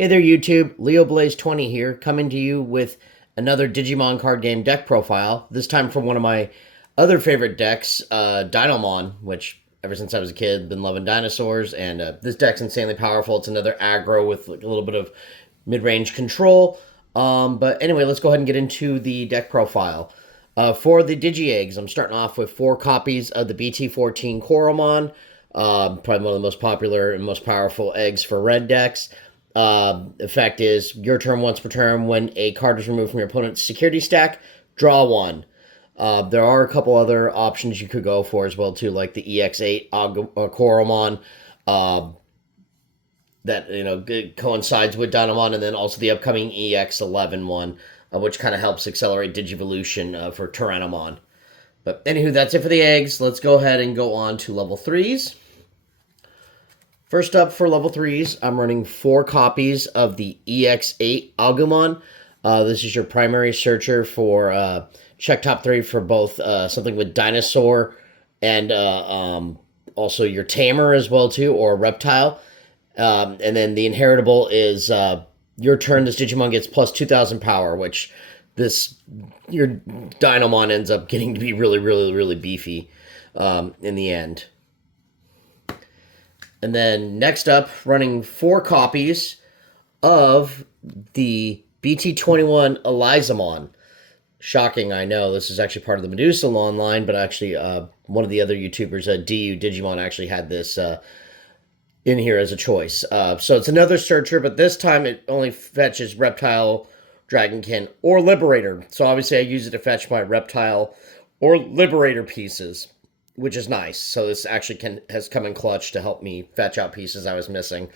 Hey there, YouTube. LeoBlaze20 here, coming to you with another Digimon card game deck profile. This time from one of my other favorite decks, Dinomon, which ever since I was a kid, been loving dinosaurs. And this deck's insanely powerful. It's another aggro with like, a little bit of mid-range control. But anyway, let's go ahead and get into the deck profile. For the Digi-Eggs, I'm starting off with 4 copies of the BT14 Coromon. Probably one of the most popular and most powerful eggs for red decks. Effect is your turn once per turn. When a card is removed from your opponent's security stack, draw one. There are a couple other options you could go for as well too, like the EX8 Coromon, that coincides with Dinomon, and then also the upcoming EX11 one, which kind of helps accelerate Digivolution for Tyrannomon. But anywho, that's it for the eggs. Let's go ahead and go on to level 3s. First up for level 3s, I'm running 4 copies of the EX8 Agumon. This is your primary searcher for check top 3 for both something with dinosaur and also your tamer as well too, or reptile. And then the inheritable is your turn. This Digimon gets plus 2,000 power, which your Dinomon ends up getting to be really, really, really beefy in the end. And then next up, running 4 copies of the BT21 Elizamon. Shocking, I know. This is actually part of the Medusa Lawn line, but actually one of the other YouTubers, DU Digimon, actually had this in here as a choice. So it's another searcher, but this time it only fetches Reptile, Dragonkin, or Liberator. So obviously I use it to fetch my Reptile or Liberator pieces, which is nice. So this actually has come in clutch to help me fetch out pieces I was missing.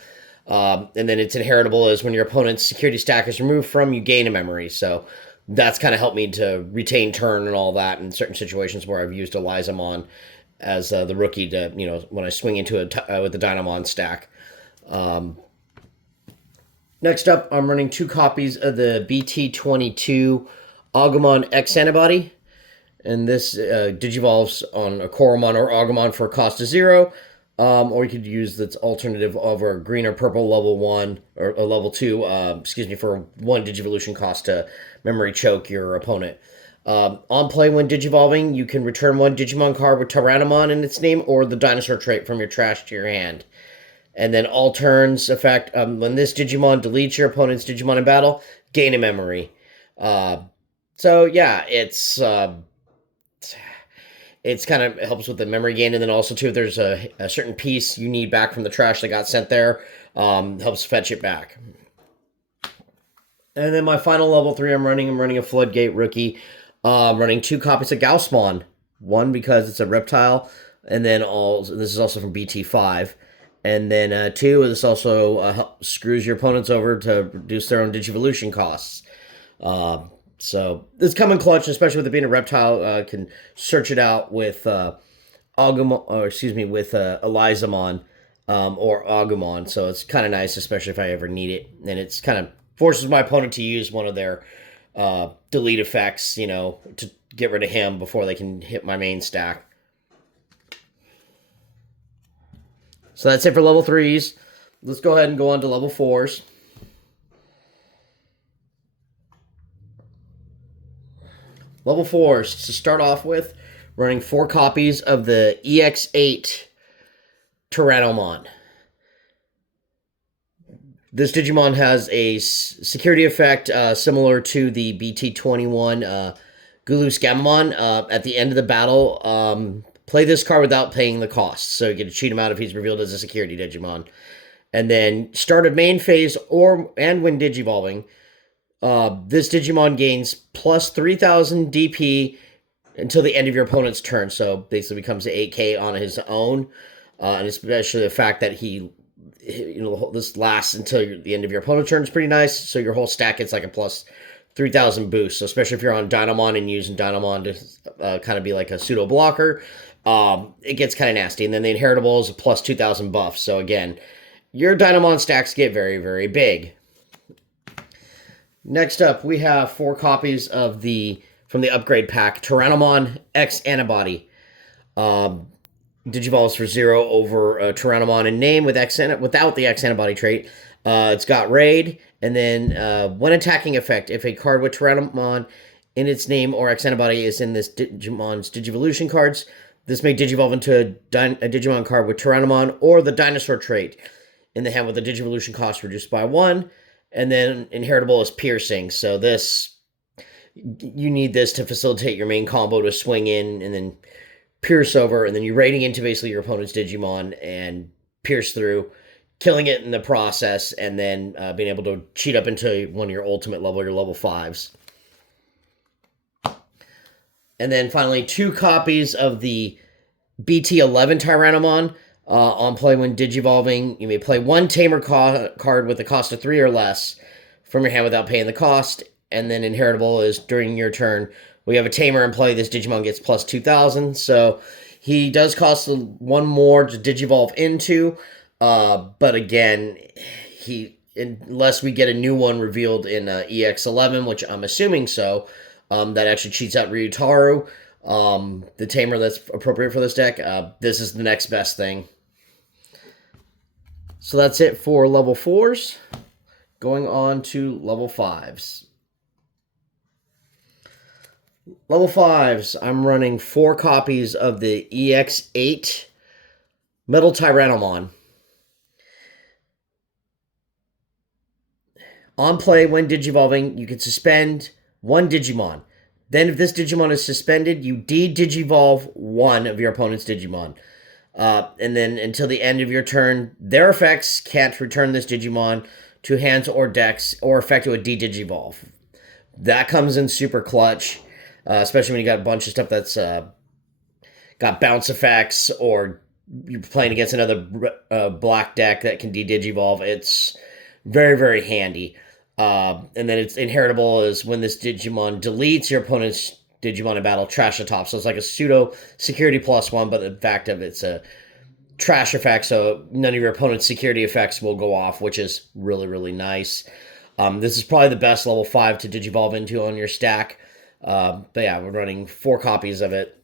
And then its inheritable is when your opponent's security stack is removed from, you gain a memory. So that's kind of helped me to retain turn and all that in certain situations where I've used Elizamon as the rookie to, when I swing into it with the Dinomon stack. Next up, I'm running 2 copies of the BT22 Agumon X Antibody. And this digivolves on a Coromon or Agumon for a cost of 0. Or you could use this alternative over a green or purple level 1 or a level 2, for 1 Digivolution cost to memory choke your opponent. On play when digivolving, you can return 1 Digimon card with Tyrannomon in its name or the dinosaur trait from your trash to your hand. And then all turns effect, when this Digimon deletes your opponent's Digimon in battle, gain a memory. So yeah, it's kind of helps with the memory gain, and then also too, if there's a certain piece you need back from the trash that got sent there, helps fetch it back. And then my final level 3 I'm running a Floodgate rookie, running 2 copies of Gaussmon. 1 because it's a reptile, and then this is also from BT5. And then 2, this also screws your opponents over to reduce their own Digivolution costs. So this come in clutch, especially with it being a reptile. Can search it out with Elizamon or Agumon. So it's kind of nice, especially if I ever need it. And it's kind of forces my opponent to use one of their delete effects, to get rid of him before they can hit my main stack. So that's it for level 3s. Let's go ahead and go on to level 4s. Level 4s, to start off with, running 4 copies of the EX8 Tyrannomon. This Digimon has a security effect similar to the BT21 Gulus Gamamon. At the end of the battle, play this card without paying the cost. So you get to cheat him out if he's revealed as a security Digimon. And then start of main phase and when Digivolving, this Digimon gains plus 3,000 DP until the end of your opponent's turn. So basically becomes 8k on his own. And especially the fact that this lasts until the end of your opponent's turn is pretty nice. So your whole stack gets like a plus 3,000 boost. So especially if you're on Dinomon and using Dinomon to kind of be like a pseudo blocker, it gets kind of nasty. And then the inheritable is a plus 2,000 buff. So again, your Dinomon stacks get very, very big. Next up, we have 4 copies of from the upgrade pack, Tyrannomon X Antibody. Digivolves for 0 over Tyrannomon in name without the X Antibody trait. It's got Raid, and then when attacking effect, if a card with Tyrannomon in its name or X antibody is in this Digimon's Digivolution cards, this may Digivolve into a Digimon card with Tyrannomon or the Dinosaur trait in the hand with the Digivolution cost reduced by 1, and then inheritable is Piercing. So this, you need this to facilitate your main combo to swing in and then pierce over, and then you're raiding into basically your opponent's Digimon and pierce through, killing it in the process, and then being able to cheat up into one of your ultimate level, your level 5s. And then finally, 2 copies of the BT11 Tyrannomon. On play when Digivolving, you may play 1 Tamer card with a cost of 3 or less from your hand without paying the cost. And then inheritable is during your turn. We have a Tamer in play. This Digimon gets plus 2,000. So he does cost 1 more to Digivolve into. But again, unless we get a new one revealed in EX11, which I'm assuming so, that actually cheats out Ryutaru, the Tamer that's appropriate for this deck, this is the next best thing. So that's it for level 4s. Going on to level 5s. Level 5s, I'm running 4 copies of the EX8 Metal Tyrannomon. On play, when Digivolving, you can suspend 1 Digimon. Then if this Digimon is suspended, you de-Digivolve 1 of your opponent's Digimon. And then until the end of your turn, their effects can't return this Digimon to hands or decks or affect it with de-Digivolve. That comes in super clutch, especially when you got a bunch of stuff that's got bounce effects, or you're playing against another black deck that can de-Digivolve. It's very, very handy. And then it's inheritable is when this Digimon deletes your opponent's Digimon in battle, trash the top. So it's like a pseudo security +1, but in fact of it's a trash effect, so none of your opponent's security effects will go off, which is really, really nice. This is probably the best level 5 to Digivolve into on your stack. But yeah, we're running 4 copies of it.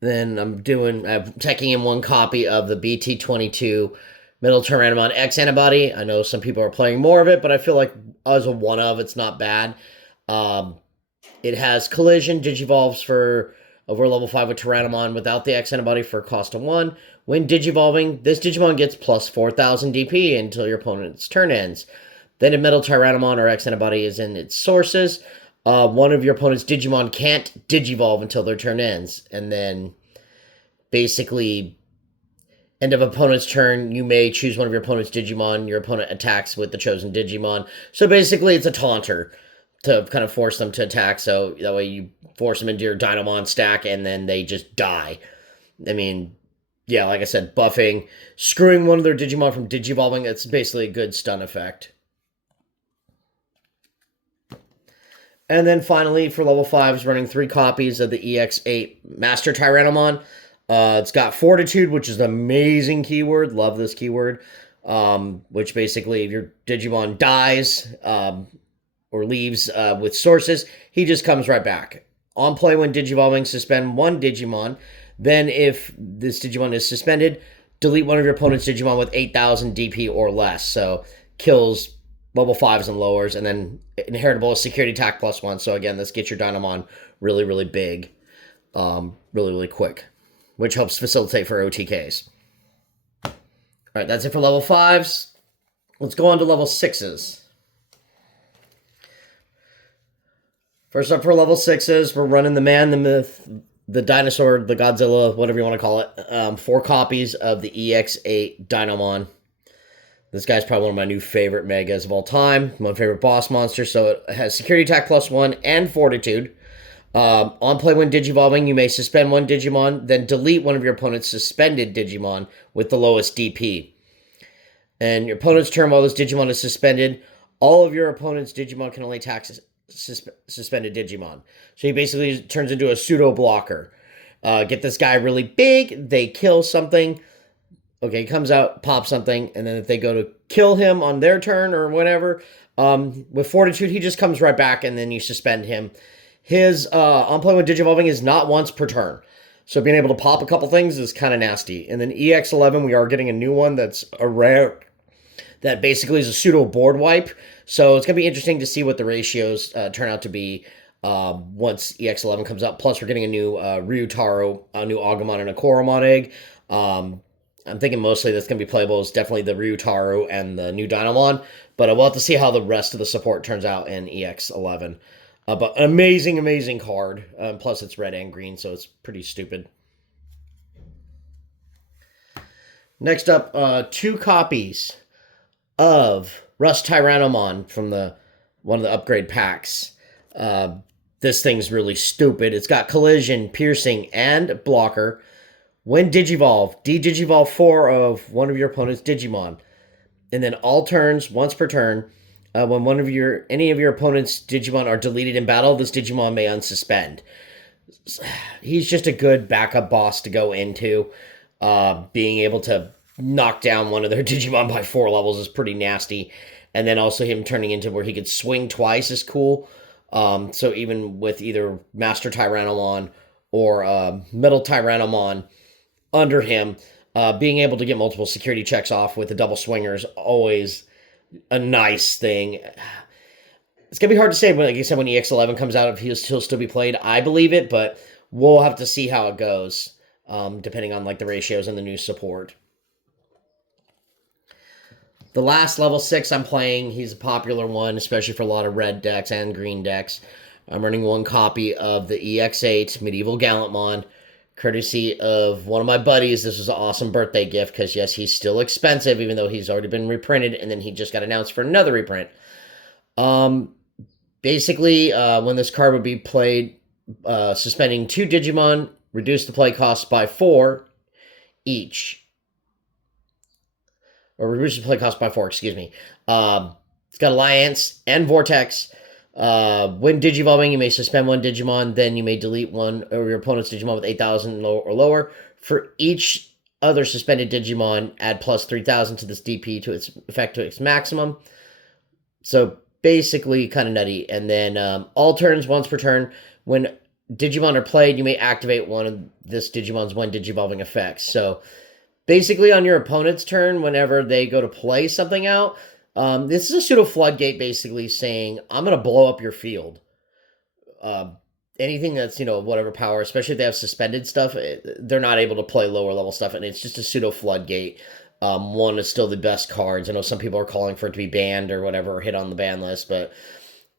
Then I'm taking in 1 copy of the BT22 Metal Tyrannomon X antibody. I know some people are playing more of it, but I feel like as a one of, it's not bad. It has collision, Digivolves for over level 5 with Tyrannomon without the X antibody for a cost of 1. When Digivolving, this Digimon gets plus 4,000 DP until your opponent's turn ends. Then if Metal Tyrannomon or X antibody is in its sources, one of your opponent's Digimon can't Digivolve until their turn ends. And then basically, end of opponent's turn, you may choose one of your opponent's Digimon. Your opponent attacks with the chosen Digimon. So basically, it's a taunter to kind of force them to attack. So that way you force them into your Dinomon stack, and then they just die. I mean, yeah, like I said, buffing, screwing one of their Digimon from Digivolving, it's basically a good stun effect. And then finally, for level 5s, running 3 copies of the EX8 Master Tyrannomon. It's got Fortitude, which is an amazing keyword. Love this keyword. Which basically, if your Digimon dies or leaves with sources, he just comes right back. On play when Digivolving, suspend 1 Digimon. Then if this Digimon is suspended, delete one of your opponent's Digimon with 8,000 DP or less. So kills level 5s and lowers. And then inheritable is security attack +1. So again, this gets your Dinomon really, really big. Really, really quick. Which helps facilitate for OTKs. Alright, that's it for level 5s. Let's go on to level 6s. First up for level 6s, we're running the man, the myth, the dinosaur, the Godzilla, whatever you want to call it. 4 copies of the EX8 Dinomon. This guy's probably one of my new favorite megas of all time. My favorite boss monster. So it has security attack +1 and fortitude. On play when Digivolving, you may suspend 1 Digimon, then delete one of your opponent's suspended Digimon with the lowest DP. And your opponent's turn while this Digimon is suspended, all of your opponent's Digimon can only attack suspended Digimon. So he basically turns into a pseudo blocker. Get this guy really big, they kill something. Okay, he comes out, pops something, and then if they go to kill him on their turn or whatever, with Fortitude, he just comes right back, and then you suspend him. His on play when Digivolving is not once per turn. So being able to pop a couple things is kind of nasty. And then EX11, we are getting a new one that's a rare, that basically is a pseudo board wipe. So it's going to be interesting to see what the ratios turn out to be once EX11 comes out. Plus, we're getting a new Ryutaro, a new Agumon, and a Koromon egg. I'm thinking mostly that's going to be playable is definitely the Ryutaro and the new Dinomon. But we'll have to see how the rest of the support turns out in EX11. But an amazing, amazing card. Plus, it's red and green, so it's pretty stupid. Next up, 2 copies of Rust Tyrannomon from the one of the upgrade packs. This thing's really stupid. It's got collision, piercing, and blocker. When Digivolve, de-Digivolve 4 of one of your opponent's Digimon. And then all turns, once per turn, when any of your opponent's Digimon are deleted in battle, this Digimon may unsuspend. He's just a good backup boss to go into. Being able to knock down one of their Digimon by 4 levels is pretty nasty. And then also him turning into where he could swing twice is cool. So even with either Master Tyrannomon or Metal Tyrannomon under him, being able to get multiple security checks off with the double swinger is always a nice thing. It's going to be hard to say, like I said, when EX11 comes out, if he'll still be played. I believe it, but we'll have to see how it goes, depending on like the ratios and the new support. The last level 6 I'm playing, he's a popular one, especially for a lot of red decks and green decks. I'm running 1 copy of the EX8 Medieval Gallantmon, courtesy of one of my buddies. This was an awesome birthday gift, because yes, he's still expensive, even though he's already been reprinted, and then he just got announced for another reprint. Basically, when this card would be played, suspending 2 Digimon, reduce the play cost by 4 each. Or reduce the play cost by 4, excuse me. It's got Alliance and Vortex. When Digivolving, you may suspend 1 Digimon, then you may delete one of your opponent's Digimon with 8,000 or lower. For each other suspended Digimon, add plus 3,000 to this DP to its effect to its maximum. So basically kind of nutty. And then all turns, once per turn, when Digimon are played, you may activate one of this Digimon's 1 Digivolving effects. So basically on your opponent's turn, whenever they go to play something out, this is a pseudo floodgate, basically saying, I'm going to blow up your field. Anything that's, whatever power, especially if they have suspended stuff, they're not able to play lower level stuff, and it's just a pseudo floodgate. One is still the best cards. I know some people are calling for it to be banned or whatever, or hit on the ban list, but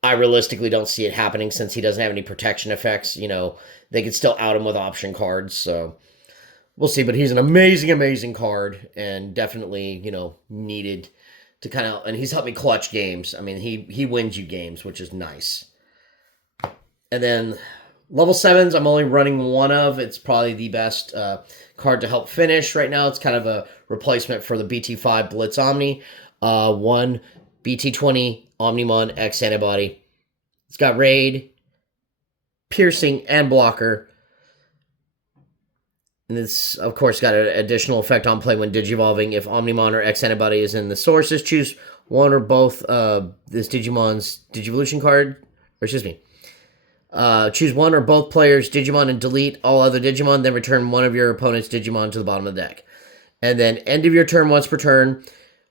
I realistically don't see it happening since he doesn't have any protection effects. They could still out him with option cards, so we'll see. But he's an amazing, amazing card, and definitely, needed to kind of, and he's helped me clutch games. I mean, he wins you games, which is nice. And then level 7s, I'm only running 1 of. It's probably the best card to help finish right now. It's kind of a replacement for the BT5 Blitz Omni. 1 BT20 Omnimon X Antibody. It's got Raid, Piercing, and Blocker. And it's, of course, got an additional effect on play when Digivolving. If Omnimon or X Antibody is in the sources, choose one or both this Digimon's Digivolution card. Or excuse me. Choose one or both players' Digimon and delete all other Digimon. Then return one of your opponent's Digimon to the bottom of the deck. And then end of your turn, once per turn,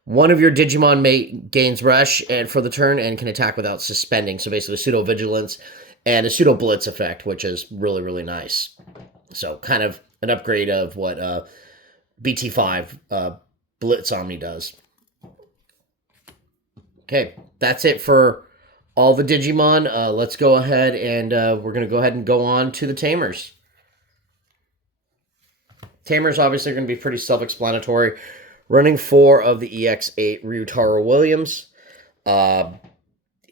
one of your Digimon gains Rush and for the turn and can attack without suspending. So basically Pseudo Vigilance and a Pseudo Blitz effect, which is really, really nice. So kind of an upgrade of what BT5 Blitz Omni does. Okay, that's it for all the Digimon. Let's go ahead and we're going to go ahead and go on to the Tamers. Tamers obviously are going to be pretty self-explanatory. Running 4 of the EX8 Ryutaro Williams.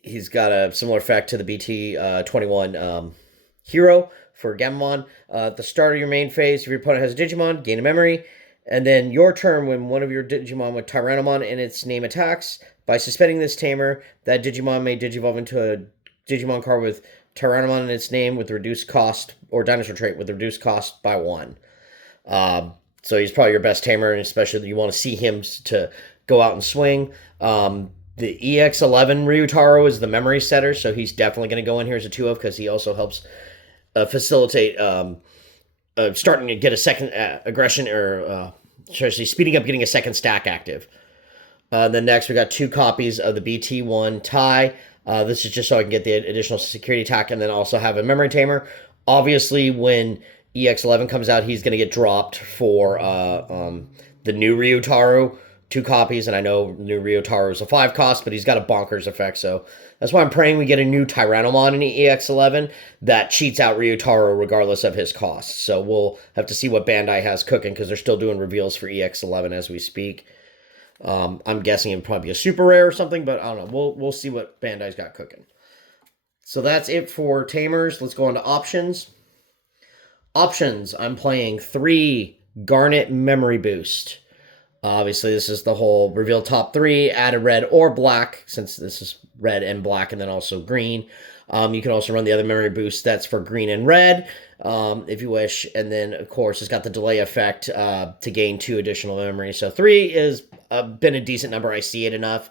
He's got a similar effect to the BT21 Hero for Gamamon. At the start of your main phase, if your opponent has a Digimon, gain a memory. And then your turn, when one of your Digimon with Tyrannomon in its name attacks, by suspending this Tamer, that Digimon may Digivolve into a Digimon card with Tyrannomon in its name with reduced cost, or dinosaur trait with reduced cost by 1. So he's probably your best Tamer, and especially if you want to see him to go out and swing. The EX11 Ryutaro is the memory setter, so he's definitely going to go in here as a 2 of, because he also helps facilitate starting to get a second aggression, or especially speeding up getting a second stack active. Then next we got 2 copies of the BT1 tie. This is just so I can get the additional security attack and then also have a memory tamer. Obviously, when EX11 comes out, he's going to get dropped for the new Ryutaru. 2 copies, and I know new Ryutaru is a 5 cost, but he's got a bonkers effect, so that's why I'm praying we get a new Tyrannomon in EX11 that cheats out Ryutaru regardless of his cost. So we'll have to see what Bandai has cooking, because they're still doing reveals for EX11 as we speak. I'm guessing it'd probably be a super rare or something, but I don't know. We'll see what Bandai's got cooking. So that's it for Tamers. Let's go on to options. Options, I'm playing 3 Garnet Memory Boost. Obviously, this is the whole reveal top 3, add a red or black, since this is red and black, and then also green. You can also run the other memory boost that's for green and red, if you wish. And then, of course, it's got the delay effect to gain 2 additional memory. So 3 has been a decent number. I see it enough.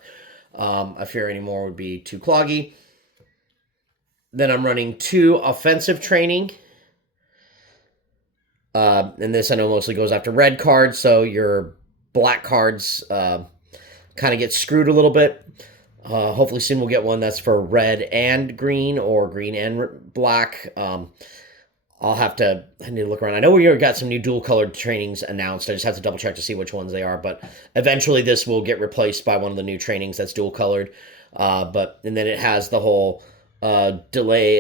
I fear any more would be too cloggy. Then I'm running 2 offensive training. And this I know mostly goes after red cards, so your black cards kind of get screwed a little bit. Hopefully soon we'll get one that's for red and green, or green and black. I need to look around. I know we got some new dual colored trainings announced. I just have to double check to see which ones they are, but eventually this will get replaced by one of the new trainings that's dual colored. And then it has the whole delay.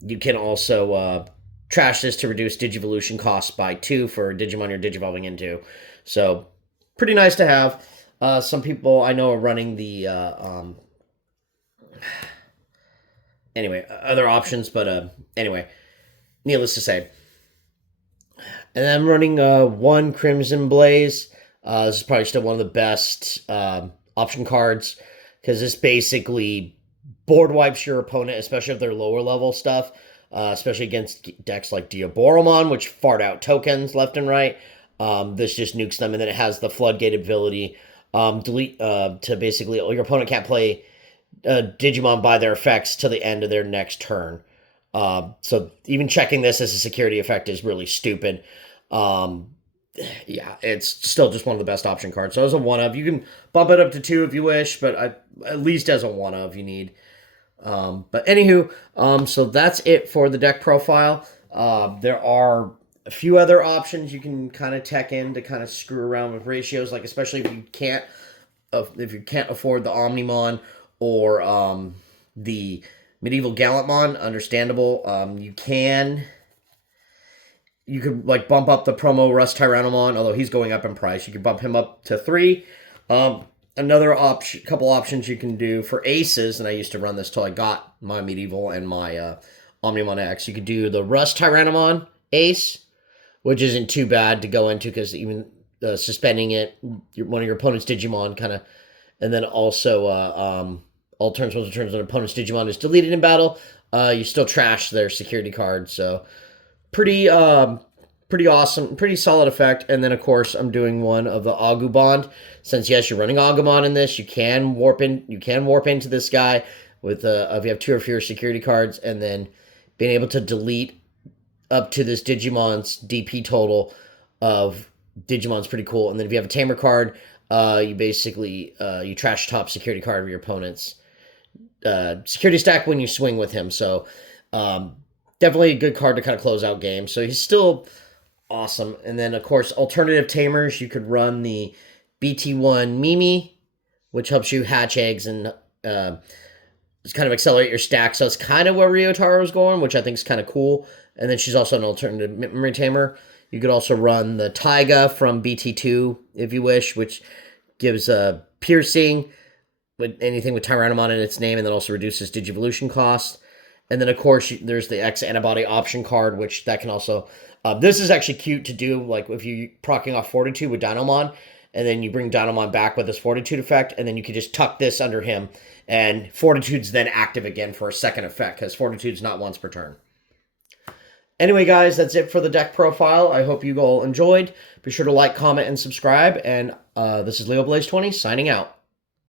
You can also trash this to reduce Digivolution costs by 2 for Digimon you're Digivolving into. So, pretty nice to have. Some people I know are running the, other options, but, anyway, needless to say. And then I'm running, 1 Crimson Blaze. This is probably still one of the best, option cards, because this basically board wipes your opponent, especially if they're lower level stuff, especially against decks like Diaboromon, which fart out tokens left and right. This just nukes them, and then it has the Floodgate ability delete to basically your opponent can't play Digimon by their effects till the end of their next turn. So even checking this as a security effect is really stupid. Yeah, it's still just one of the best option cards. So as a 1-of, you can bump it up to 2 if you wish, but at least as a 1-of you need. But anywho, so that's it for the deck profile. There are a few other options you can kind of tech in to kind of screw around with ratios, like especially if you can't afford the Omnimon or the Medieval Gallantmon. Understandable. You could like bump up the promo Rust Tyrannomon, although he's going up in price. You could bump him up to 3. Another couple options you can do for aces, and I used to run this till I got my Medieval and my Omnimon X. You could do the Rust Tyrannomon ace, which isn't too bad to go into, because even suspending it, one of your opponent's Digimon kind of, and then also all turns, once an opponent's Digimon is deleted in battle, you still trash their security card. So pretty awesome, pretty solid effect. And then of course I'm doing one of the Agu Bond. Since yes, you're running Agumon in this, you can warp into this guy with if you have 2 or fewer security cards, and then being able to delete up to this Digimon's DP total of Digimon's pretty cool. And then if you have a Tamer card, you basically you trash top security card of your opponent's security stack when you swing with him. So definitely a good card to kind of close out games. So he's still awesome. And then of course alternative Tamers, you could run the BT1 Mimi, which helps you hatch eggs and just kind of accelerate your stack. So it's kind of where Ryotaro is going, which I think is kind of cool. And then she's also an alternative memory tamer. You could also run the Taiga from BT2 if you wish, which gives piercing with anything with Tyrannomon in its name, and then also reduces Digivolution cost. And then of course there's the X antibody option card, which that can also this is actually cute to do, like if you proccing off Fortitude with Dinomon, and then you bring Dinomon back with this Fortitude effect, and then you could just tuck this under him, and Fortitude's then active again for a second effect, because Fortitude's not once per turn. Anyway, guys, that's it for the deck profile. I hope you all enjoyed. Be sure to like, comment, and subscribe, and this is Leo Blaze 20 signing out.